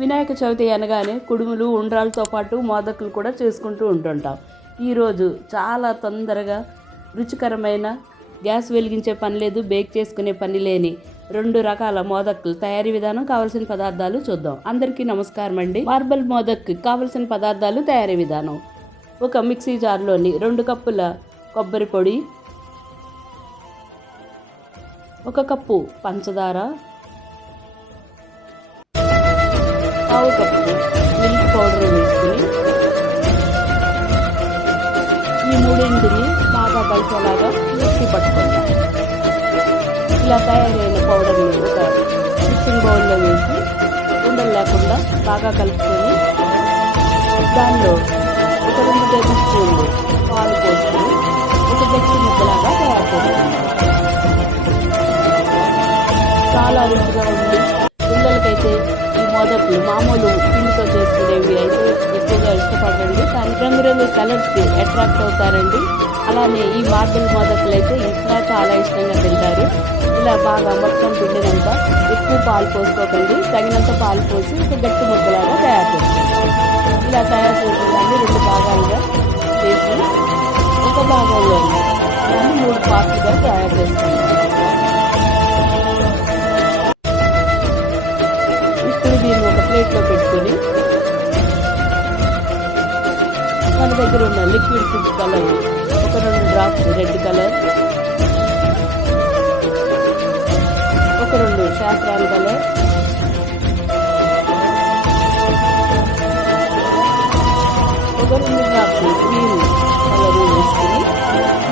వినాయక చవితి అనగానే కుడుములు ఉండ్రాలతో పాటు మోదకులు కూడా చేసుకుంటూ ఉంటుంటాం. ఈరోజు చాలా తొందరగా రుచికరమైన, గ్యాస్ వెలిగించే పని లేదు, బేక్ చేసుకునే పని లేని 2 రకాల మోదకులు తయారీ విధానం, కావలసిన పదార్థాలు చూద్దాం. అందరికీ నమస్కారం అండి. మార్బల్ మోదక్కి కావలసిన పదార్థాలు, తయారీ విధానం: ఒక మిక్సీ జార్లోని 2 కప్పుల కొబ్బరి పొడి, 1 కప్పు పంచదార, 1/2 కప్పు మిల్క్ పౌడర్ వేసుకుని ఈ మూడింటిని బాగా కలిసేలాగా మిక్సీ పట్టుకుందాం. ఇలా తయారైన పౌడర్ని ఒక మిక్సింగ్ బౌల్లో వేసి ఉండలు లేకుండా బాగా కలుపుకొని దానిలో ఒక 2 టేబుల్ స్పూన్లు పాలు పోసుకొని ఒక గట్టి ముద్దలాగా తయారు చేసుకుందాం. చాలా రుచిగా ఉంది. పిల్లలకైతే ఈ మోదకులు మామూలు పిండితో చేసుకునేవి అయితే ఎక్కువగా ఇష్టపడండి, కానీ రంగురంగు కలర్స్కి అట్రాక్ట్ అవుతారండి. అలానే ఈ మార్బుల్ మోదకులు అయితే ఇంకా చాలా ఇష్టంగా తింటారు. ఇలా బాగా మొత్తం పిండినంత ఎక్కువ పాలు పోసుకోకండి, తగినంత పాలు పోసి ఒక గట్టి ముద్దలాగా తయారు చేసుకోండి. ఇలా తయారు చేసిన దాన్ని 2 భాగాలుగా చేసి ఒక భాగంలో దాన్ని 3 పార్ట్లుగా తయారు చేసుకుంటాం. దీన్ని ఒక ప్లేట్లో పెట్టుకొని మన దగ్గర ఉన్న లిక్విడ్ ఫుడ్ కలర్ ఒక 2 డ్రాప్స్ రెడ్ కలర్, ఒక 2 శాస్త్రాల కలర్, ఒక 2 డ్రాప్స్ గ్రీన్ కలర్ వేసుకుని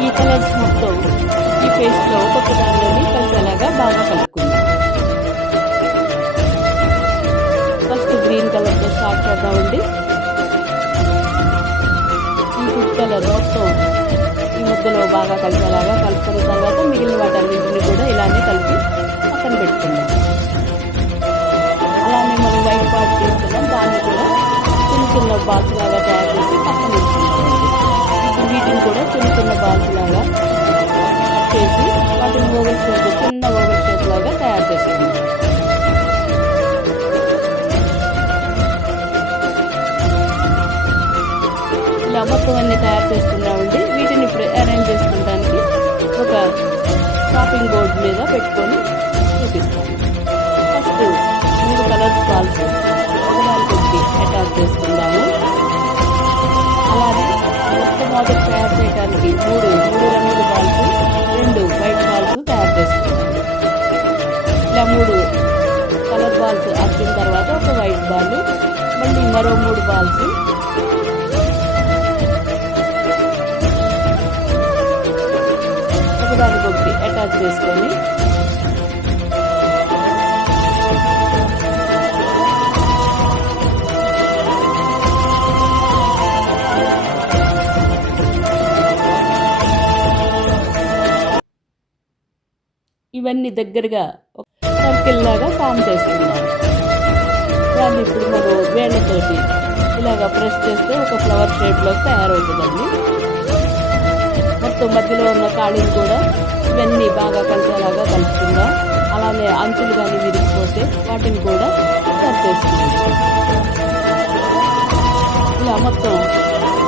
ఈ కలర్స్ మొత్తం ఈ పేస్ట్లో ఒక్కొక్క దానిలోని కలిసేలాగా బాగా కలుపుకుందాం. గ్రీన్ కలర్తో స్టార్ట్ చేద్దామండి. ఈ ఫుడ్ కలర్ మొత్తం ఈ ముద్దలో బాగా కలిసేలాగా కలుపుకున్న తర్వాత మిగిలిన వాటన్నింటినీ కూడా ఇలానే కలిపి పక్కన పెట్టుకుందాం. అలానే మనం వైట్ పార్ట్ తీసుకున్నాం, దాన్ని కూడా చిన్న చిన్న బాల్స్ లాగా తయారు చేసి పక్కన ఉంచుకుంటామండి. ఇప్పుడు వీటిని కూడా చిన్న బాల్స్ లాగా చేసి వాటిని ఓవల్ షేప్, చిన్న ఓవల్ షేప్ లాగా తయారు చేసుకుందాం. ఇలా మొత్తం అన్ని తయారు చేసుకున్నామండి. వీటిని ఇప్పుడు అరేంజ్ చేసుకోవడానికి ఒక షాపింగ్ బోర్డ్ మీద పెట్టుకొని చూపిస్తాను. ఫస్ట్ 3 కలర్స్ బాల్స్ ఒకదానికొకటి అటాచ్ చేసుకుందాము. అలానే మొత్తం మొదటి తయారు చేయడానికి 3 రంగుల బాల్స్, 2 వైట్ బాల్స్ తయారు చేసుకుందాము. ఇలా 3 కలర్ బాల్స్ అతికిన తర్వాత ఒక వైట్ బాల్, మళ్ళీ మరో 3 బాల్స్, ఒకదానికొకటి అటాచ్ చేసుకొని ఇవన్నీ దగ్గరగా సర్కిల్ లాగా ఫామ్ చేసుకుందాం. దాన్ని ఇప్పుడు మనం వేళ్ళతోటి ఇలాగా ప్రెస్ చేస్తే ఒక ఫ్లవర్ షేప్లో తయారవుతుందండి. మొత్తం మధ్యలో ఉన్న ఖాళీలు కూడా ఇవన్నీ బాగా కలిసేలాగా కలుపుకుందాం. అలానే అంచులు కానీ విరిగిపోతే వాటిని కూడా సర్వ్ చేసుకుందాం. ఇలా మొత్తం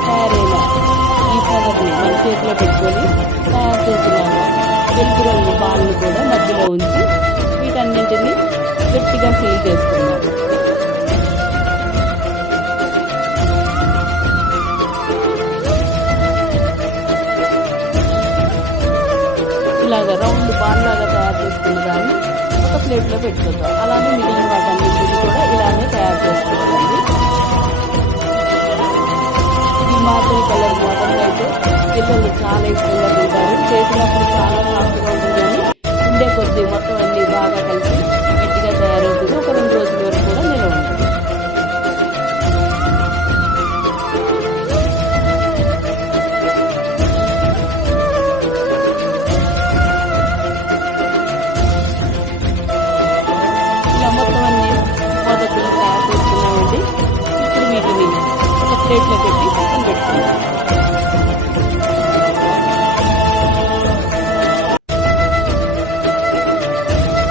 తయారైన ఈ ఫ్లవర్ని మన చేతిలో పెట్టుకొని తయారు చేసిన తెలుపు రంగు బాల్ని కూడా మధ్యలో ఉంచి వీటన్నింటినీ గట్టిగా సీల్ చేసుకుందాం. ఇలాగా రౌండ్ బాల్ లాగా తయారు చేసుకున్న దాన్ని ఒక ప్లేట్లో పెట్టుకుందాం. అలానే మిగిలిన వాటన్నింటినీ కూడా ఇలానే తయారు చేసుకోవాలండి. ఈ మార్బల్ కలర్ మోడల్ అయితే పిల్లలు చాలా ఇష్టంగా తింటారు. చేసినప్పుడు చాలా సాఫ్ట్గా ఉంటుందని ఉండే కొద్దీ మొత్తం అన్ని బాగా కలిసి గట్టిగా తయారవుతుంది. ఒక 2 రోజుల వరకు కూడా నిల్వ ఉంటుంది. మోదకులు తయారు చేసుకున్నామండి. ఇప్పుడు వీటిని ఒక ప్లేట్లో పెట్టి పక్కన పెట్టుకుందాం.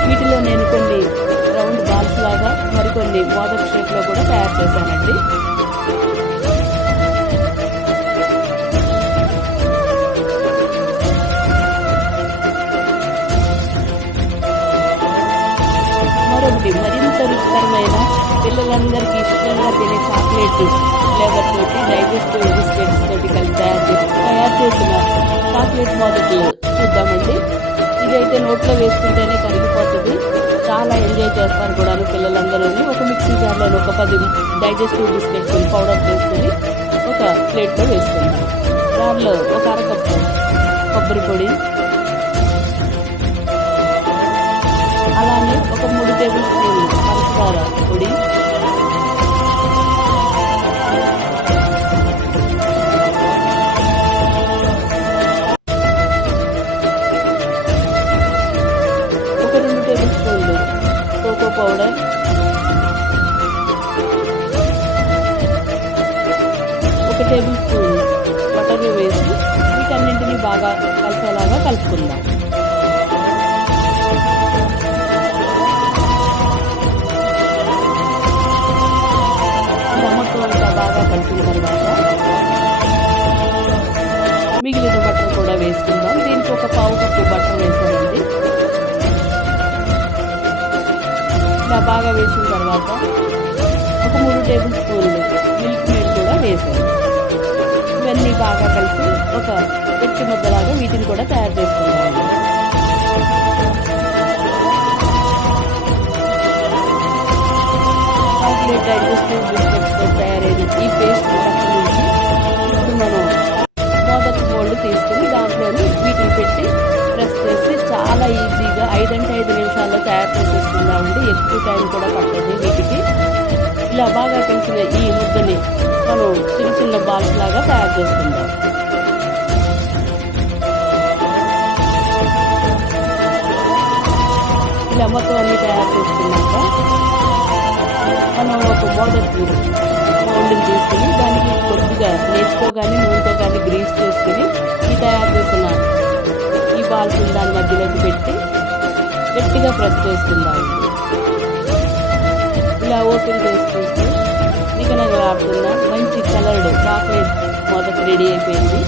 వీటిలో నేను కొన్ని రౌండ్ బాల్స్ లాగా మరికొన్ని మోదక్ షేప్ ఇంట్లో కూడా తయారు చేశానండి. మరొకటి మరింత రుచికరమైన పిల్లలందరికీ ఇష్టంగా తినే చాక్లెట్ ఫ్లేవర్ తోటి డైజెస్టివ్ బిస్కెట్స్ తోటి కలిపి తయారు చేసిన చాక్లెట్ మొదట్లు చూద్దామండి. ఇదైతే నోట్లో వేసుకుంటేనే కరిగిపోతుంది. చాలా ఎంజాయ్ చేస్తారు కూడా పిల్లలందరూ. ఒక మిక్సీ జార్లో ఒక 10 డైజెస్టివ్ బిస్కెట్స్ పౌడర్ చేసుకుని ఒక ప్లేట్లో వేసుకుందాం. దానిలో ఒక అరకప్పు కొబ్బరి పొడి, అలానే ఒక 3 టేబుల్ స్పూన్లు పంచదార పొడి, ఒక 2 టేబుల్ స్పూన్లు కోకో పౌడర్, ఒక టేబుల్ స్పూన్ బటర్ వేసి వీటన్నింటినీ బాగా కలిసేలాగా కలుపుకుందాం. బాగా కలిసిన తర్వాత మిగిలిన బటర్ కూడా వేసుకుందాం. దీనికి ఒక పావు కప్పు బటర్ వేసానండి. ఇలా బాగా వేసిన తర్వాత ఒక 3 టేబుల్ స్పూన్లు మిల్క్ మేడ్ కూడా వేసాను. ఇవన్నీ బాగా కలిసి ఒక గట్టి ముద్దలాగా వీటిని కూడా తయారు చేసుకుందాం. చాక్లెట్ డైజెస్టివ్ బిస్కెట్స్ తో తయారైన ఈ పేస్ట్ పక్కన నుంచి ఇప్పుడు మనం మోదక్ మోల్డ్ తీసుకుని దాంట్లోని వీటిని పెట్టి ప్రెస్ చేసి చాలా ఈజీగా 5 నిమిషాల్లో తయారు చేసేసుకుందామండి. ఎక్కువ టైం కూడా పట్టదు వీటికి. ఇలా బాగా కలిసిన ఈ ముద్దని మనం చిన్న చిన్న బాల్స్ లాగా తయారు చేసుకుందాం. ఇలా మొత్తం అన్ని తయారు చేసుకున్నాక మనం ఒక మోదక్ మౌల్డ్ని తీసుకుని దానికి కొద్దిగా నేతితో కానీ నూనెతో కానీ గ్రీస్ చేసుకుని ఈ తయారు చేసిన ఈ బాల్స్ దాని మధ్యలోకి పెట్టి గట్టిగా ప్రెస్ చేసుకుందామండి. ఇలా ఓపెన్ చేసి చూస్తే నిగనగలాడుతున్న మంచి కలర్డ్ చాక్లెట్ మోదక్ రెడీ అయిపోయింది.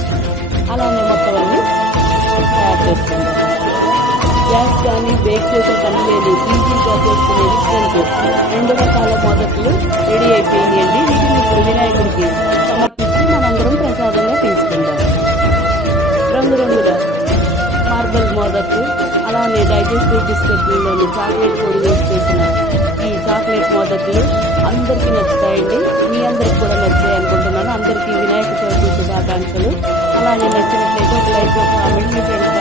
అలానే మొత్తం అన్ని తయారు చేసుకుందాం. గ్యాస్ కానీ బేక్ చేసే పని లేదు, ఈజీగా చేసుకునే ఇన్స్టెంట్ 2 రకాల మొదట్లు రెడీ అయిపోయినాయండి. వీటిని ఇప్పుడు వినాయకుడికి సమర్పించి మనందరం ప్రసాదంగా తీసుకుందాం. రంగురంగుల మార్బల్ మొదట్లు, అలానే డైజెస్టివ్ బిస్కెట్లలోని చాక్లెట్ పొడి వేసి చేసిన ఈ చాక్లెట్ మొదట్లు అందరికీ నచ్చుతాయండి. మీ అందరికి కూడా నచ్చాయి అనుకుంటున్నాను. అందరికీ వినాయక చవితి శుభాకాంక్షలు. అలానే నచ్చినట్లయితే ఒక లైక్, ఒక కామెంట్ మీ ఫ్రెండ్స్